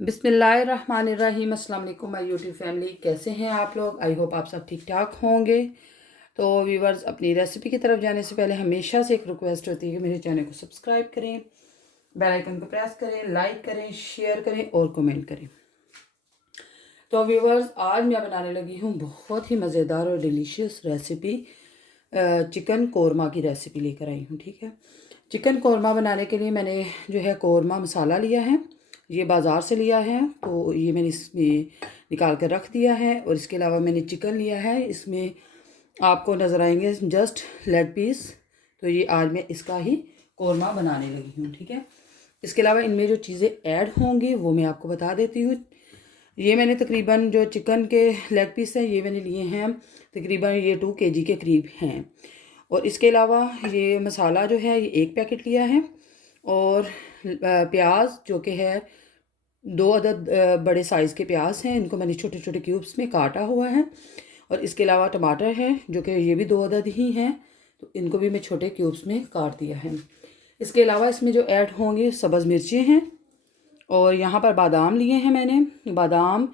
बिस्मिल्लाहिर्रहमानिर्रहीम। अस्सलाम वालेकुम माय यूट्यूब फैमिली, कैसे हैं आप लोग? आई होप आप सब ठीक ठाक होंगे। तो व्यूवर्स, अपनी रेसिपी की तरफ जाने से पहले हमेशा से एक रिक्वेस्ट होती है कि मेरे चैनल को सब्सक्राइब करें, बेल आइकन को प्रेस करें, लाइक करें, शेयर करें और कमेंट करें। तो व्यूवर्स, आज मैं बनाने लगी हूँ बहुत ही मज़ेदार और डिलीशियस रेसिपी, चिकन कोरमा की रेसिपी लेकर आई हूँ। ठीक है, चिकन कोरमा बनाने के लिए मैंने जो है कोरमा मसाला लिया है, ये बाज़ार से लिया है, तो ये मैंने इसमें निकाल कर रख दिया है। और इसके अलावा मैंने चिकन लिया है, इसमें आपको नज़र आएंगे जस्ट लेग पीस। तो ये आज मैं इसका ही कोरमा बनाने लगी हूँ। ठीक है, इसके अलावा इनमें जो चीज़ें ऐड होंगी वो मैं आपको बता देती हूँ। ये मैंने तकरीबन जो चिकन के लेग पीस हैं ये मैंने लिए हैं, तकरीबन ये 2 kg के करीब हैं। और इसके अलावा ये मसाला जो है ये 1 पैकेट लिया है। और प्याज जो कि है 2 अदद बड़े साइज़ के प्याज हैं, इनको मैंने छोटे छोटे क्यूब्स में काटा हुआ है। और इसके अलावा टमाटर है जो कि ये भी 2 अदद ही हैं, तो इनको भी मैं छोटे क्यूब्स में काट दिया है। इसके अलावा इसमें जो ऐड होंगे सब्ज़ मिर्चें हैं। और यहाँ पर बादाम लिए हैं मैंने। बादाम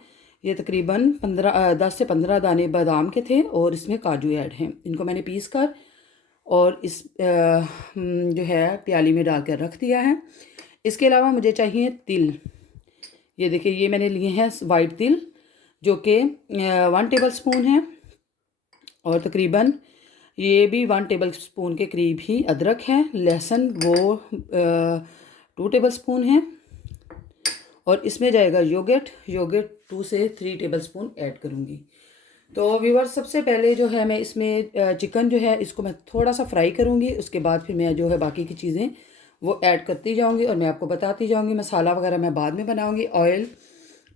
ये तकरीबन 10 से 15 दाने बादाम के थे। और इसमें काजू ऐड हैं, इनको मैंने पीस कर और इस जो है प्याली में डाल कर रख दिया है। इसके अलावा मुझे चाहिए तिल। ये देखिए, ये मैंने लिए हैं वाइट तिल जो कि 1 टेबल स्पून है। और तकरीबन ये भी 1 टेबल स्पून के करीब ही अदरक है। लहसुन वो 2 टेबल स्पून है। और इसमें जाएगा योगर्ट 2 से 3 टेबल स्पून ऐड करूँगी। तो व्यूअर्स, सबसे पहले जो है मैं इसमें चिकन जो है इसको मैं थोड़ा सा फ्राई करूँगी। उसके बाद फिर मैं जो है बाकी की चीज़ें वो ऐड करती जाऊँगी और मैं आपको बताती जाऊँगी। मसाला वगैरह मैं बाद में बनाऊँगी। ऑयल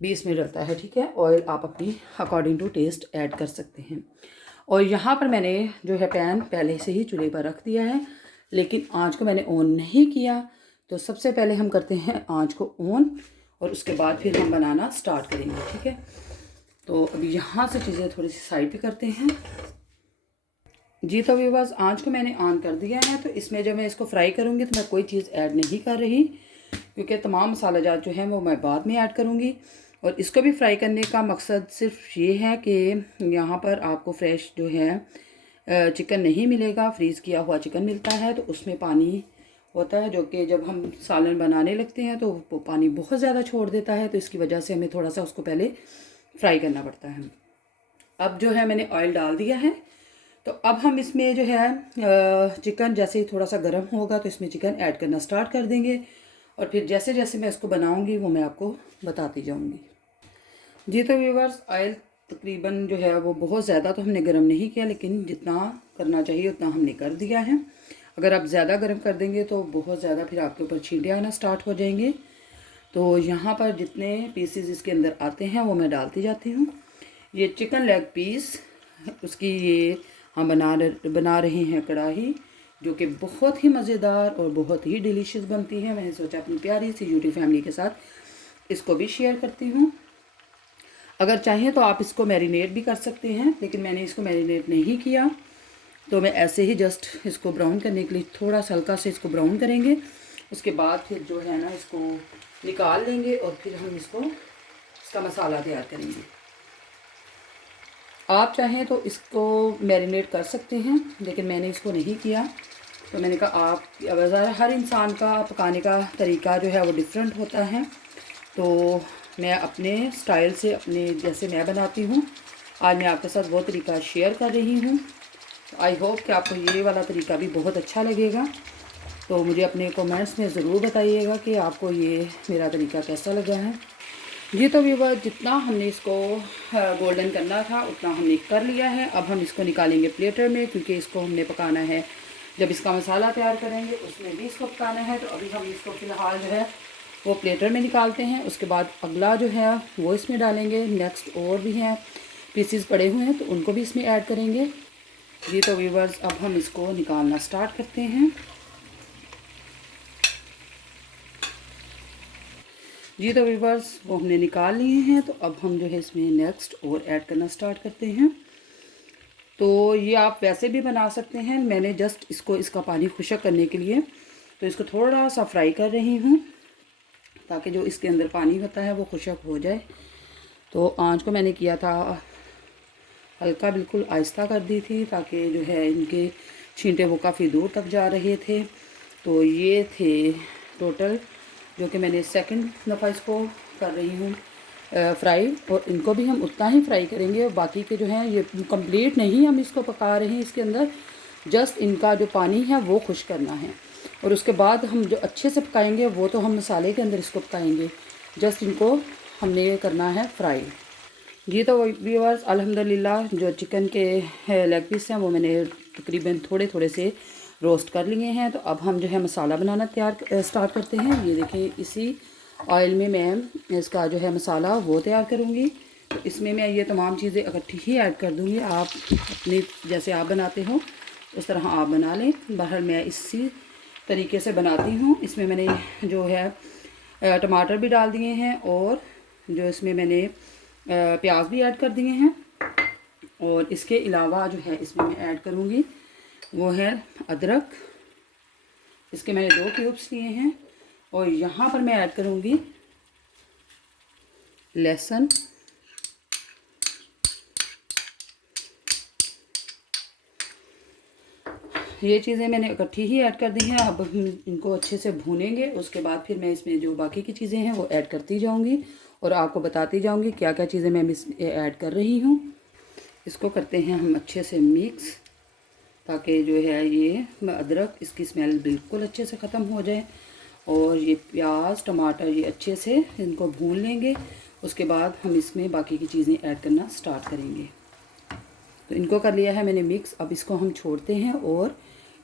भी इसमें डलता है। ठीक है, ऑयल आप अपनी अकॉर्डिंग टू टेस्ट ऐड कर सकते हैं। और यहाँ पर मैंने जो है पैन पहले से ही चूल्हे पर रख दिया है, लेकिन आँच को मैंने ऑन नहीं किया। तो सबसे पहले हम करते हैं आँच को ऑन और उसके बाद फिर हम बनाना स्टार्ट करेंगे। ठीक है, तो अभी यहाँ से चीज़ें थोड़ी सी साइड पे करते हैं जी। तो व्यूअर्स, आँच को मैंने ऑन कर दिया है। तो इसमें जब मैं इसको फ्राई करूँगी तो मैं कोई चीज़ ऐड नहीं कर रही, क्योंकि तमाम मसाला जात जो है वो मैं बाद में ऐड करूँगी। और इसको भी फ्राई करने का मकसद सिर्फ ये है कि यहाँ पर आपको फ्रेश जो है चिकन नहीं मिलेगा, फ्रीज़ किया हुआ चिकन मिलता है। तो उसमें पानी होता है जो कि जब हम सालन बनाने लगते हैं तो वो पानी बहुत ज़्यादा छोड़ देता है। तो इसकी वजह से हमें थोड़ा सा उसको पहले फ्राई करना पड़ता है। अब जो है मैंने ऑयल डाल दिया है। तो अब हम इसमें जो है चिकन जैसे ही थोड़ा सा गर्म होगा तो इसमें चिकन ऐड करना स्टार्ट कर देंगे। और फिर जैसे जैसे मैं इसको बनाऊंगी वो मैं आपको बताती जाऊंगी जी। तो व्यूअर्स, ऑयल तकरीबन जो है वो बहुत ज़्यादा तो हमने गर्म नहीं किया, लेकिन जितना करना चाहिए उतना हमने कर दिया है। अगर आप ज़्यादा गर्म कर देंगे तो बहुत ज़्यादा फिर आपके ऊपर छींटे आना स्टार्ट हो जाएंगे। तो यहाँ पर जितने पीसेस इसके अंदर आते हैं वो मैं डालती जाती हूँ। ये चिकन लेग पीस, उसकी ये हम बना रहे हैं कढ़ाई, जो कि बहुत ही मज़ेदार और बहुत ही डिलीशियस बनती है। मैंने सोचा अपनी प्यारी सी यूट्यूब फैमिली के साथ इसको भी शेयर करती हूँ। अगर चाहें तो आप इसको मैरिनेट भी कर सकते हैं, लेकिन मैंने इसको मैरिनेट नहीं किया। तो मैं ऐसे ही जस्ट इसको ब्राउन करने के लिए थोड़ा सा हल्का से इसको ब्राउन करेंगे। उसके बाद फिर जो है ना इसको निकाल लेंगे और फिर हम इसका मसाला तैयार करेंगे। आप चाहें तो इसको मैरिनेट कर सकते हैं, लेकिन मैंने इसको नहीं किया। तो मैंने कहा आप हर इंसान का पकाने का तरीका जो है वो डिफरेंट होता है। तो मैं अपने स्टाइल से, अपने जैसे मैं बनाती हूँ, आज मैं आपके साथ वो तरीका शेयर कर रही हूँ। आई होप कि आपको ये वाला तरीका भी बहुत अच्छा लगेगा। तो मुझे अपने कमेंट्स में ज़रूर बताइएगा कि आपको ये मेरा तरीका कैसा लगा है जी। तो व्यूअर, जितना हमने इसको गोल्डन करना था उतना हमने कर लिया है। अब हम इसको निकालेंगे प्लेटर में, क्योंकि इसको हमने पकाना है। जब इसका मसाला तैयार करेंगे उसमें भी इसको पकाना है। तो अभी हम इसको फ़िलहाल जो है वो प्लेटर में निकालते हैं। उसके बाद अगला जो है वो इसमें डालेंगे। नेक्स्ट और भी हैं पीसीस पड़े हुए हैं तो उनको भी इसमें ऐड करेंगे जी। तो व्यूअर्स, अब हम इसको निकालना स्टार्ट करते हैं जी। तो व्यूअर्स, वो हमने निकाल लिए हैं। तो अब हम जो है इसमें नेक्स्ट और ऐड करना स्टार्ट करते हैं। तो ये आप वैसे भी बना सकते हैं। मैंने जस्ट इसका पानी खुशक करने के लिए तो इसको थोड़ा सा फ्राई कर रही हूँ, ताकि जो इसके अंदर पानी होता है वो खुशक हो जाए। तो आंच को मैंने किया था हल्का, बिल्कुल आहिस्ता कर दी थी, ताकि जो है इनके छींटे वो काफ़ी दूर तक जा रहे थे। तो ये थे टोटल जो कि मैंने सेकंड दफ़ा इसको कर रही हूँ फ्राई, और इनको भी हम उतना ही फ्राई करेंगे। और बाकी के जो हैं ये कंप्लीट नहीं हम इसको पका रहे हैं, इसके अंदर जस्ट इनका जो पानी है वो खुश करना है। और उसके बाद हम जो अच्छे से पकाएंगे वो तो हम मसाले के अंदर इसको पकाएंगे, जस्ट इनको हमने ये करना है फ्राई। जी तो व्यूअर्स अल्हम्दुलिल्लाह जो चिकन के लेग पीस हैं वो मैंने तकरीबन थोड़े थोड़े से रोस्ट कर लिए हैं। तो अब हम जो है मसाला बनाना स्टार्ट करते हैं। ये देखें, इसी ऑयल में मैं इसका जो है मसाला वो तैयार करूँगी। तो इसमें मैं ये तमाम चीज़ें इकट्ठी ही ऐड कर दूँगी। आप अपने जैसे आप बनाते हो उस तरह आप बना लें। बहरहाल मैं इसी तरीके से बनाती हूँ। इसमें मैंने जो है टमाटर भी डाल दिए हैं, और जो इसमें मैंने प्याज भी ऐड कर दिए हैं। और इसके अलावा जो है इसमें मैं ऐड करूँगी वो है अदरक। इसके मैंने 2 क्यूब्स लिए हैं। और यहाँ पर मैं ऐड करूँगी लहसुन, ये चीज़ें मैंने इकट्ठी ही ऐड कर दी हैं। अब हम इनको अच्छे से भूनेंगे, उसके बाद फिर मैं इसमें जो बाकी की चीज़ें हैं वो ऐड करती जाऊँगी और आपको बताती जाऊँगी क्या क्या चीज़ें मैं इसमें ऐड कर रही हूँ। इसको करते हैं हम अच्छे से मिक्स, ताकि जो है ये अदरक इसकी स्मेल बिल्कुल अच्छे से ख़त्म हो जाए। और ये प्याज टमाटर ये अच्छे से इनको भून लेंगे। उसके बाद हम इसमें बाकी की चीज़ें ऐड करना स्टार्ट करेंगे। तो इनको कर लिया है मैंने मिक्स। अब इसको हम छोड़ते हैं और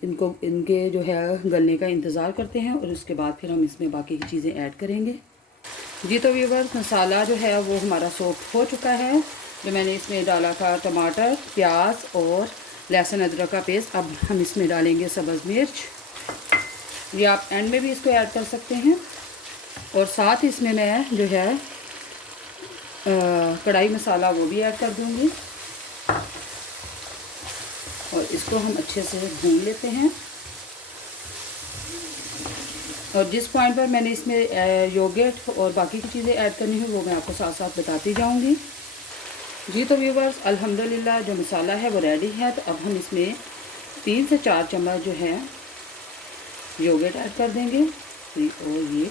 इनको इनके जो है गलने का इंतज़ार करते हैं, और उसके बाद फिर हम इसमें बाकी की चीज़ें ऐड करेंगे। जी तो व्यूअर्स मसाला जो है वो हमारा सॉफ्ट हो चुका है। जो मैंने इसमें डाला था टमाटर, प्याज और लहसुन अदरक का पेस्ट। अब हम इसमें डालेंगे सब्ज़ मिर्च, ये आप एंड में भी इसको ऐड कर सकते हैं। और साथ इसमें मैं जो है कढ़ाई मसाला वो भी ऐड कर दूंगी, और इसको हम अच्छे से भून लेते हैं। और जिस पॉइंट पर मैंने इसमें योगर्ट और बाकी की चीज़ें ऐड करनी है वो मैं आपको साथ साथ बताती जाऊंगी। जी तो व्यूअर्स अल्हम्दुलिल्लाह जो मसाला है वो रेडी है। तो अब हम इसमें 3 से 4 चम्मच जो है योगर्ट ऐड कर देंगे। और ये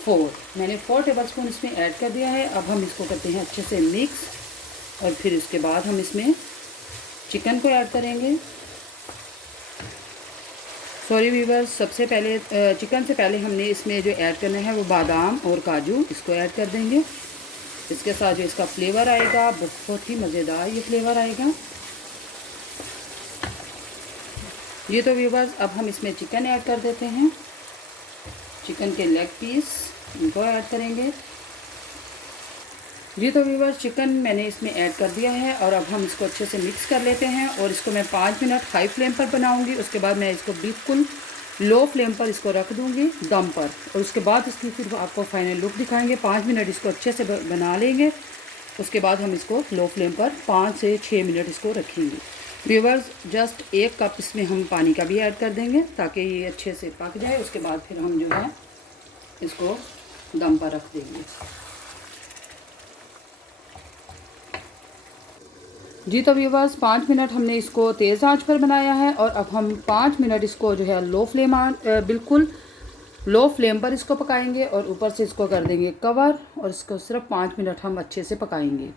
4 मैंने 4 टेबलस्पून इसमें ऐड कर दिया है। अब हम इसको करते हैं अच्छे से मिक्स, और फिर उसके बाद हम इसमें चिकन को ऐड करेंगे। सॉरी व्यूअर्स, सबसे पहले चिकन से पहले हमने इसमें जो ऐड करना है वो बादाम और काजू, इसको ऐड कर देंगे। इसके साथ जो इसका फ्लेवर आएगा बहुत ही मज़ेदार ये फ्लेवर आएगा। ये तो व्यूअर्स अब हम इसमें चिकन ऐड कर देते हैं। चिकन के लेग पीस इनको ऐड करेंगे। जी तो व्यूअर्स चिकन मैंने इसमें ऐड कर दिया है, और अब हम इसको अच्छे से मिक्स कर लेते हैं। और इसको मैं 5 मिनट हाई फ्लेम पर बनाऊंगी। उसके बाद मैं इसको बिल्कुल लो फ्लेम पर इसको रख दूंगी दम पर, और उसके बाद इसकी फिर आपको फाइनल लुक दिखाएंगे। 5 मिनट इसको अच्छे से बना लेंगे। उसके बाद हम इसको लो फ्लेम पर 5 से 6 मिनट इसको रखेंगे। व्यूअर्स जस्ट 1 कप इसमें हम पानी का भी ऐड कर देंगे, ताकि ये अच्छे से पक जाए। उसके बाद फिर हम जो है इसको दम पर रख देंगे। जी तो व्यूअर्स 5 मिनट हमने इसको तेज़ आंच पर बनाया है, और अब हम 5 मिनट इसको जो है बिल्कुल लो फ्लेम पर इसको पकाएंगे, और ऊपर से इसको कर देंगे कवर, और इसको सिर्फ 5 मिनट हम अच्छे से पकाएंगे।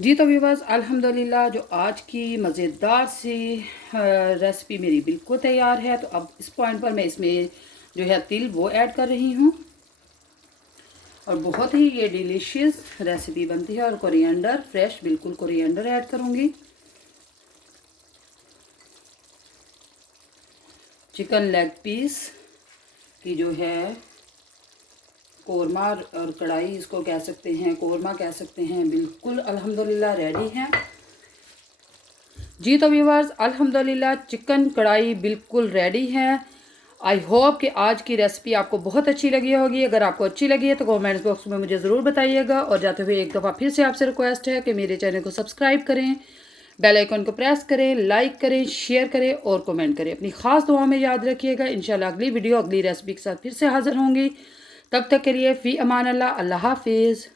जी तो व्यूअर्स अल्हम्दुलिल्लाह जो आज की मज़ेदार सी रेसिपी मेरी बिल्कुल तैयार है। तो अब इस पॉइंट पर मैं इसमें जो है तिल वो ऐड कर रही हूँ, और बहुत ही ये डिलीशियस रेसिपी बनती है। और कोरिएंडर फ्रेश बिल्कुल कोरिएंडर ऐड करूँगी। चिकन लेग पीस की जो है कोरमा और कढ़ाई इसको कह सकते हैं, कोरमा कह सकते हैं, बिल्कुल अल्हम्दुलिल्लाह रेडी है। जी तो व्यूअर्स अल्हम्दुलिल्लाह चिकन कढ़ाई बिल्कुल रेडी है। आई होप कि आज की रेसिपी आपको बहुत अच्छी लगी होगी। अगर आपको अच्छी लगी है तो कमेंट्स बॉक्स में मुझे ज़रूर बताइएगा। और जाते हुए एक दफ़ा फिर से आपसे रिक्वेस्ट है कि मेरे चैनल को सब्सक्राइब करें, बेल आइकन को प्रेस करें, लाइक करें, शेयर करें और कमेंट करें। अपनी ख़ास दुआ में याद रखिएगा। इंशाल्लाह अगली वीडियो अगली रेसिपी के साथ फिर से हाज़िर होंगी। तब तक के लिए फ़ी अमान अल्लाह, अल्लाह हाफ़िज़।